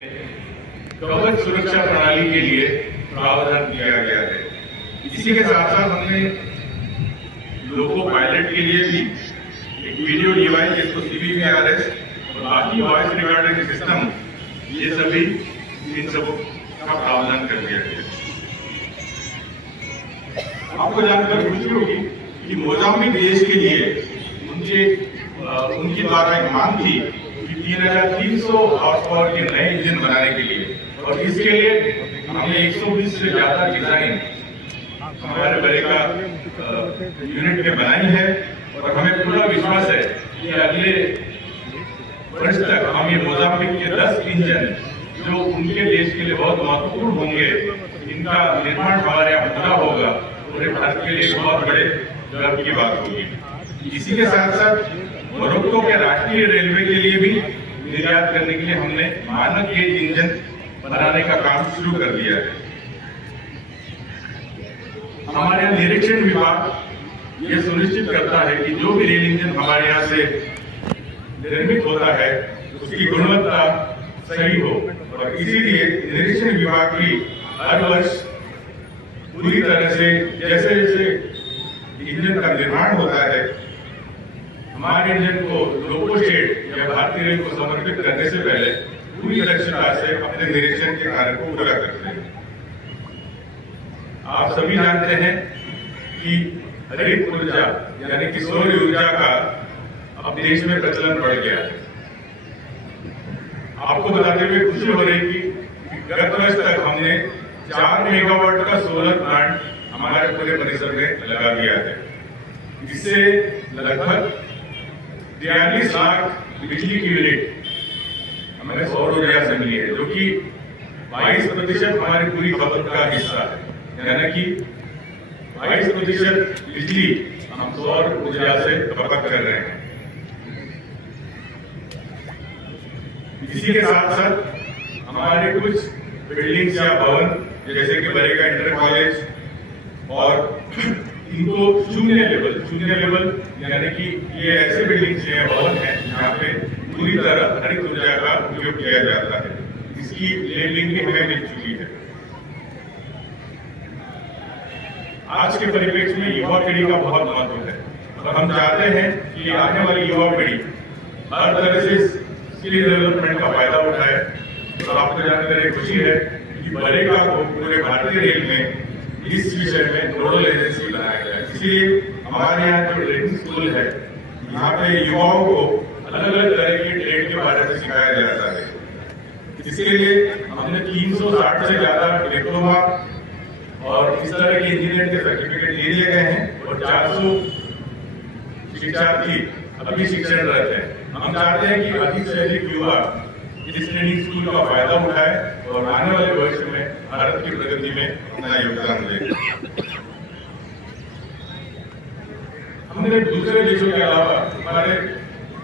कवच सुरक्षा प्रणाली के लिए प्रावधान किया गया है। इसी के साथ साथ हमने लोको पायलट के लिए भी एक वीडियो डिवाइस जिसको CVVRS और बाकी वॉइस रिकॉर्डिंग सिस्टम ये सभी इन सब का प्रावधान कर दिया गया। आपको जानकर खुशी होगी कि मोजाम्बिक देश के लिए उनके द्वारा एक मांग थी कि 3300 हॉर्स पावर के नए इंजन बनाने के लिए, और इसके लिए हमने 120 से ज्यादा डिजाइन हमारे बरेका यूनिट में बनाई है। और हमें पूरा विश्वास है कि अगले वर्ष तक हम ये मोजाम्बिक के 10 इंजन जो उनके देश के लिए बहुत महत्वपूर्ण होंगे, इनका निर्माण हमारे यहाँ पूरा होगा। पूरे भारत के लिए बहुत बड़े गर्व की बात होगी। इसी के साथ साथ मोरक्को के राष्ट्रीय रेलवे के लिए भी निर्यात करने के लिए हमने मानक गेज इंजन बनाने का काम शुरू कर दिया है। हमारे निरीक्षण विभाग ये सुनिश्चित करता है कि जो भी रेल इंजन हमारे यहाँ से निर्मित होता है उसकी गुणवत्ता सही हो, और इसीलिए निरीक्षण विभाग की हर वर्ष पूरी तरह से जैसे जैसे इंजन का निर्माण होता है, हमारे इंजन को लोको स्टेट या भारतीय रेल को समर्पित करने से पहले पूरी दक्षता से अपने निरीक्षण के कार्य को पूरा करते हैं। आप सभी जानते हैं कि हरित ऊर्जा यानी कि सौर ऊर्जा का अब देश में प्रचलन बढ़ गया है। आपको बताते हुए खुशी हो रही कि गत वर्ष तक हमने 4 मेगावाट का सोलर प्लांट हमारे पूरे परिसर में लगा दिया है। इससे लगभग 43 लाख बिजली की यूनिट हमें सौर ऊर्जा से मिली है, जो कि 22% हमारी पूरी खपत का हिस्सा है। यानी कि 22% बिजली हम सौर ऊर्जा से खपत कर रहे हैं। इसी के साथ साथ हमारे कुछ बिल्डिंग्स या भवन जैसे कि बरेका इंटर कॉलेज, और इनको शून्य लेवल यानी कि ये ऐसे बिल्डिंग्स हैं, भवन हैं जहाँ पे पूरी तरह हरित ऊर्जा का उपयोग किया जाता है। इसकी लेबलिंग भी हमें मिल चुकी है। आज के परिप्रेक्ष्य में युवा पीढ़ी का बहुत महत्व है, और हम चाहते हैं कि आने वाली युवा पीढ़ी हर तरह से स्किल डेवलपमेंट का फायदा उठाए। तो आपको जानकर खुशी है कि बरेका को पूरे भारतीय रेल में इस विषय में नोडल एजेंसी बनाया गया है। इसलिए हमारे यहाँ जो ट्रेनिंग स्कूल है, यहाँ पे युवाओं को अलग अलग तरह के ट्रेड के बारे में सिखाया जाता है। इसके लिए हमने 360 से ज्यादा डिप्लोमा और इस तरह के इंजीनियरिंग के सर्टिफिकेट ले लिए गए हैं, और 400 शिक्षार्थी अभी शिक्षणरत हैं। हम चाहते हैं कि अधिक से अधिक युवा इस ट्रेनिंग स्कूल का फायदा उठाए और आने वाले भविष्य में भारत की प्रगति में अपना योगदान दे। हमने दूसरे देशों के अलावा हमारे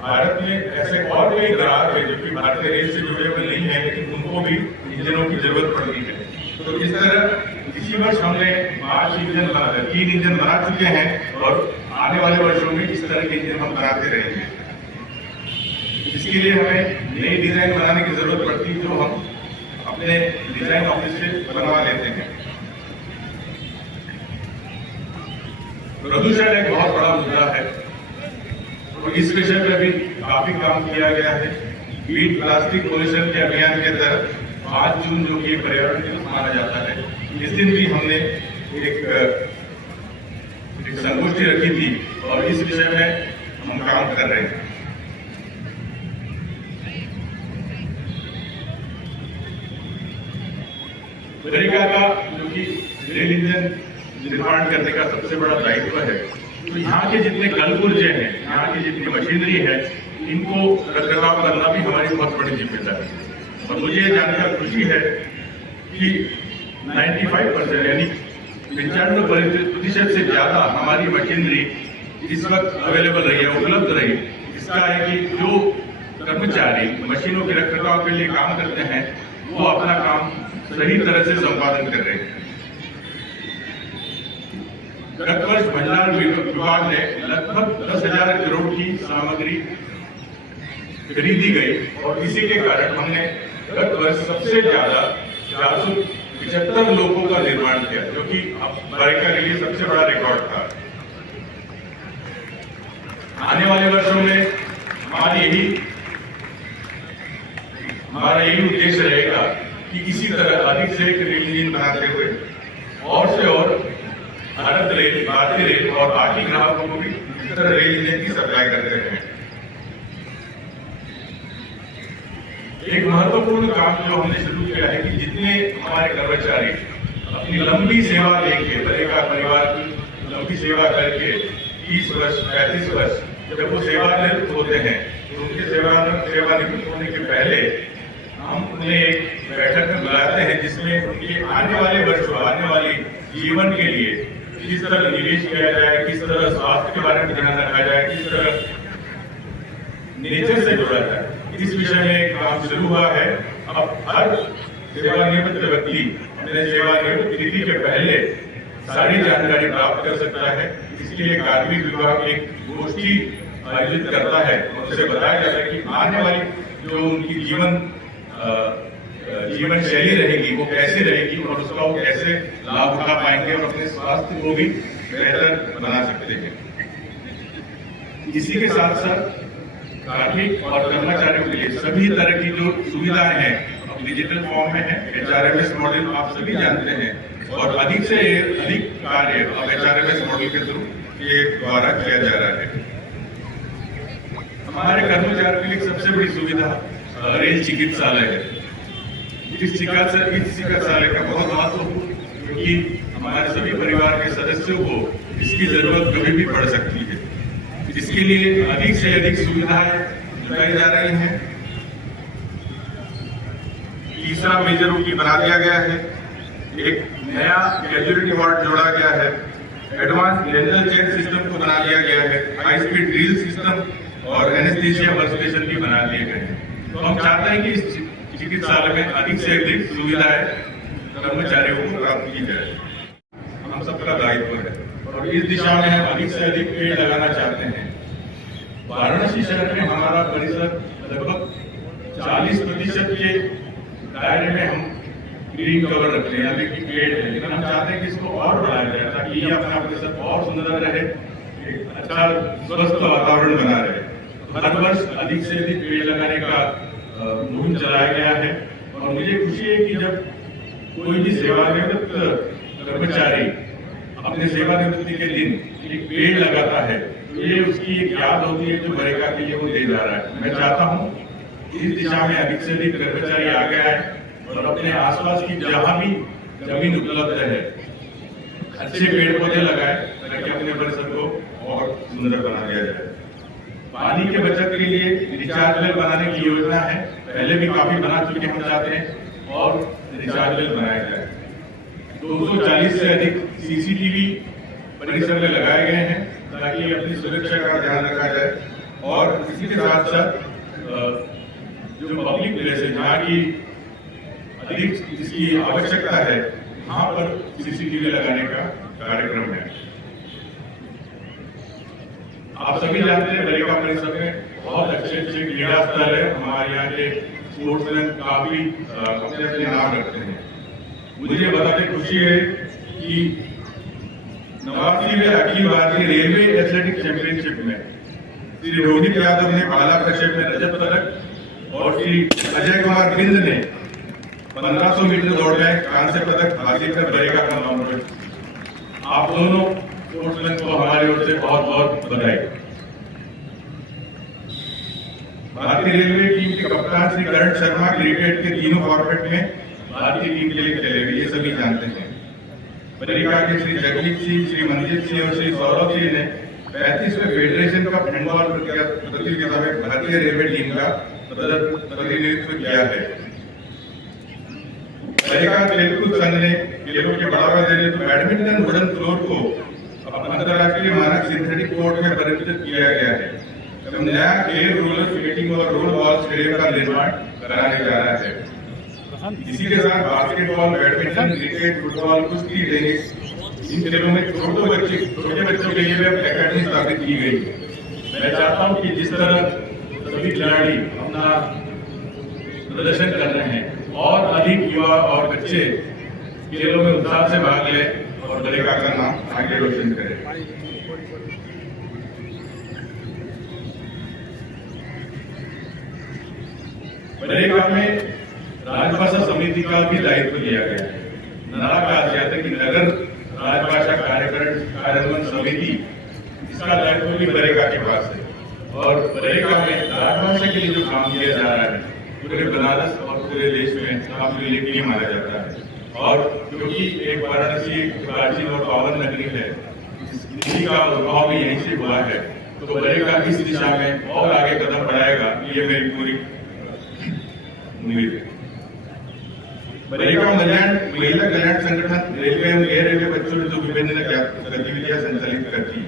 भारत में ऐसे और कई ग्राहक है जो कि भारतीय रेल से जुड़े हुए नहीं है, लेकिन उनको भी इंजनों की जरूरत पड़ रही है। तो इस तरह इसी वर्ष हमने 3 इंजन बना चुके हैं, और आने वाले वर्षों में इस तरह के इंजन हम बनाते रहेंगे। इसके लिए हमें नई डिजाइन बनाने की जरूरत पड़ती है, जो हम अपने डिजाइन ऑफिस से बनवा लेते हैं। प्रदूषण एक बहुत बड़ा मुद्दा है, तो इस विषय पर भी काफी काम किया गया है। बीट प्लास्टिक पोल्यूशन के अभियान के तहत 5 जून जो कि पर्यावरण दिवस माना जाता है, इस दिन भी हमने एक संगोष्ठी रखी थी, और इस विषय में हम काम कर रहे हैं। बरेका का जो कि रेल इंजन निर्माण करने का सबसे बड़ा दायित्व है, तो यहाँ के जितने कलपुर्जे हैं, यहाँ की जितनी मशीनरी है, इनको रखरखाव करना भी हमारी बहुत बड़ी जिम्मेदारी है। और मुझे ये जानकर खुशी है कि 95% यानी 95% से ज्यादा हमारी मशीनरी इस वक्त अवेलेबल रही है, उपलब्ध रही। इसका है कि जो कर्मचारी मशीनों के रखरखाव के लिए काम करते हैं, वो अपना काम सही तरह से संपादन कर रहे हैं। गत वर्ष भंडार विभाग ने लगभग 10,000 करोड़ की सामग्री खरीदी गई, और इसी के कारण हमने गत वर्ष सबसे ज्यादा 475 लोगों का निर्माण किया, जो कि अमेरिका के लिए सबसे बड़ा रिकॉर्ड था। आने वाले वर्षों में हमारा यही उद्देश्य रहेगा कि इसी तरह अधिक से अधिक रेल इंजन बनाते हुए और से और भारत रेल, भारतीय रेल और बाकी ग्राहकों को भी इस तरह रेल इंजन की सप्लाई करते हैं। एक महत्वपूर्ण काम जो हमने शुरू किया है कि जितने हमारे कर्मचारी अपनी लंबी सेवा लेके, बरेका परिवार की लंबी सेवा करके 30 वर्ष 35 वर्ष जब वो सेवानिवृत्त होते हैं, तो उनके सेवानिवृत्त होने के पहले हम उन्हें एक बैठक में बुलाते हैं, जिसमें उनके आने वाले वर्षों, आने वाली जीवन के लिए किस तरह निवेश किया जाए, किस तरह स्वास्थ्य के बारे में ध्यान रखा जाए, किस तरह नेचर से जुड़ा जाए, इस विषय में काम शुरू हुआ है। अब हर सेवानिवृत्त व्यक्ति अपने सेवानिवृत्त तिथि के पहले सारी जानकारी प्राप्त कर सकता है। इसके लिए कार्मिक विभाग एक गोष्ठी आयोजित करता है, उनसे बताया जाता है कि आने वाली जो उनकी जीवन शैली रहेगी वो कैसे रहेगी और उसका वो कैसे लाभ उठा पाएंगे और अपने स्वास्थ्य को भी बेहतर बना सकते हैं। इसी के साथ साथ कार्मिक और कर्मचारियों के लिए सभी तरह की जो सुविधाएं हैं अब डिजिटल फॉर्म में है। HRMS मॉडल आप सभी जानते हैं और अधिक से अधिक कार्य अब HRMS मॉडल के थ्रू के द्वारा किया जा रहा है। हमारे कर्मचारियों के लिए सबसे बड़ी सुविधा रेल चिकित्सालय है। इस चिकित्सालय का बहुत महत्व, क्योंकि हमारे सभी परिवार के सदस्यों को इसकी जरूरत कभी भी पड़ सकती है। इसके लिए अधिक से अधिक सुविधाएं जुटाई जा रही हैं। तीसरा मेजर रूट बना दिया गया है, एक नया कैजुअलिटी वार्ड जोड़ा गया है, एडवांस डेंटल चेक सिस्टम को बना दिया गया है, हाई स्पीड ड्रिल सिस्टम और एनेस्थीसिया वर्क स्टेशन भी बना दिए गए हैं। तो हम चाहते हैं कि इस चिकित्सालय में अधिक से अधिक सुविधाएं कर्मचारियों को प्राप्त की जाए। हम सबका दायित्व है और इस दिशा में हम अधिक से अधिक पेड़ लगाना चाहते हैं। वाराणसी शहर में हमारा परिसर लगभग 40% के दायरे में हम ग्रीन कवर रखते हैं, यानी कि पेड़ है, लेकिन हम चाहते हैं कि इसको और बढ़ाया जाए ताकि ये अपना परिसर और सुंदर रहे, अच्छा स्वस्थ वातावरण बना रहे। हर वर्ष अधिक से अधिक पेड़ लगाने का मुहिम चलाया गया है और मुझे खुशी है कि जब कोई भी सेवानिवृत्त कर्मचारी अपने सेवानिवृत्ति के दिन एक पेड़ लगाता है तो ये उसकी एक याद होती है जो बरेका के लिए वो दे जा रहा है। मैं चाहता हूँ इस दिशा में अधिक से अधिक कर्मचारी आगे आए और अपने आसपास की जहाँ भी जमीन उपलब्ध है अच्छे पेड़ पौधे लगाए ताकि अपने परिसर को और सुंदर बना दिया जाए। पानी के बचत के लिए रिचार्ज वेल बनाने की योजना है, पहले भी काफी बना चुके हम चाहते हैं और रिचार्ज वेल बनाया जाए। 240 से अधिक CCTV परिसर में लगाए गए हैं ताकि अपनी सुरक्षा का ध्यान रखा जाए और इसी के साथ साथ जो पब्लिक प्लेस है जहाँ की अधिक इसकी आवश्यकता है वहाँ पर CCTV लगाने का कार्यक्रम है। आप सभी जानते हैं बरेका परिसर में बहुत अच्छे क्रीड़ा स्थल है। हमारे यहाँ के स्पोर्ट्समैन काफी अपने नाम रखते हैं। मुझे बताते खुशी है कि 89वें Akhil Bharatiya railway athletic championship में श्री रोहित यादव ने भाला प्रक्षेप में रजत पदक और श्री अजय कुमार बिंद ने 1500 मीटर दौड़ में कांस्य पदक हासिल कर बरेका का नाम रोशन। आप दोनों स्पोर्ट्समैन को हमारी ओर से बहुत बहुत बधाई। भारतीय रेलवे टीम के कप्तान श्री करण शर्मा क्रिकेट के तीनों फॉर्मेट में भारतीय टीम के लिए खेले, ये सभी जानते हैं। बरेका के श्री जगदीप सिंह, श्री मनजीत सिंह और श्री सौरभ सिंह ने 35वें फेडरेशन कप हैंडबॉल प्रतियोगिता में भारतीय रेलवे टीम का प्रतिनिधित्व किया है। बरेका खेलकूद संघ ने खेलों के बढ़ावा देने तो बैडमिंटन वुडन फ्लोर को अंतर्राष्ट्रीय मानक सिंथेटिक कोर्ट में परिवर्तित किया गया है एवं नया खेल रोलर स्केटिंग और रोल बॉल स्टेडियम का निर्माण कराने जा रहा है। इसी के साथ बास्केटबॉल, बैडमिंटन, क्रिकेट, फुटबॉल, कुश्ती, टेनिस इन खेलों में छोटे बच्चों के लिए अकेडमी स्थापित की गई है। मैं चाहता हूं कि जिस तरह सभी खिलाड़ी अपना प्रदर्शन कर रहे हैं और अधिक युवा और बच्चे खेलों में उत्साह से भाग लें और बरेका का नाम आगे रोशन करें। बरेका में राजभाषा समिति का भी दायित्व लिया गया है। नारा कहा जाता है कि नगर राजभाषा कार्यान्वयन समिति, इसका दायित्व भी बरेका के पास है और बरेका में राजभाषा के लिए जो काम किया जा रहा है पूरे बनारस और पूरे देश में काफी उल्लेखनीय माना जाता है। और क्योंकि एक वाराणसी प्राचीन और पावन नगरी है, इसी का उद्भव भी यहीं से हुआ है, तो बरेका इस दिशा में और आगे कदम बढ़ाएगा, ये मेरी पूरी उम्मीद है। बरेका महिला कल्याण संगठन रेलवे एवं गैर रेलवे बच्चों में जो विभिन्न गतिविधियां संचालित करती है,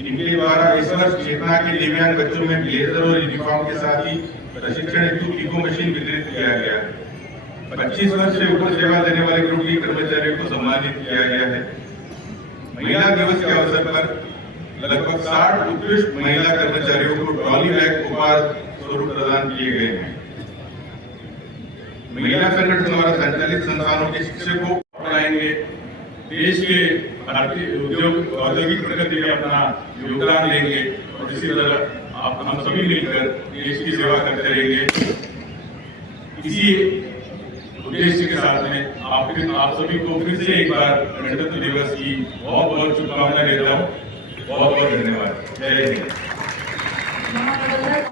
इनके द्वारा इस वर्ष चेतना के दिव्यांग बच्चों में ब्लेजर और यूनिफॉर्म के साथ ही प्रशिक्षण हेतु इको मशीन वितरित किया गया है। 25 वर्ष से ऊपर सेवा देने वाले ग्रुप के कर्मचारियों को सम्मानित किया गया है। महिला दिवस के अवसर पर लगभग 60 उत्कृष्ट महिला कर्मचारियों को ट्रॉली बैग उपहार स्वरूप प्रदान किए गए हैं। महिला संगठन द्वारा संचालित संस्थानों के शिक्षकों को पढ़ाएंगे, देश के औद्योगिक प्रगति में अपना योगदान देंगे और इसी तरह हम सभी मिलकर देश की सेवा करते रहेंगे। इसी उद्देश्य के साथ में आप सभी को फिर से एक बार गणतंत्र दिवस की बहुत बहुत शुभकामनाएं देता हूँ। बहुत बहुत धन्यवाद। जय हिंद।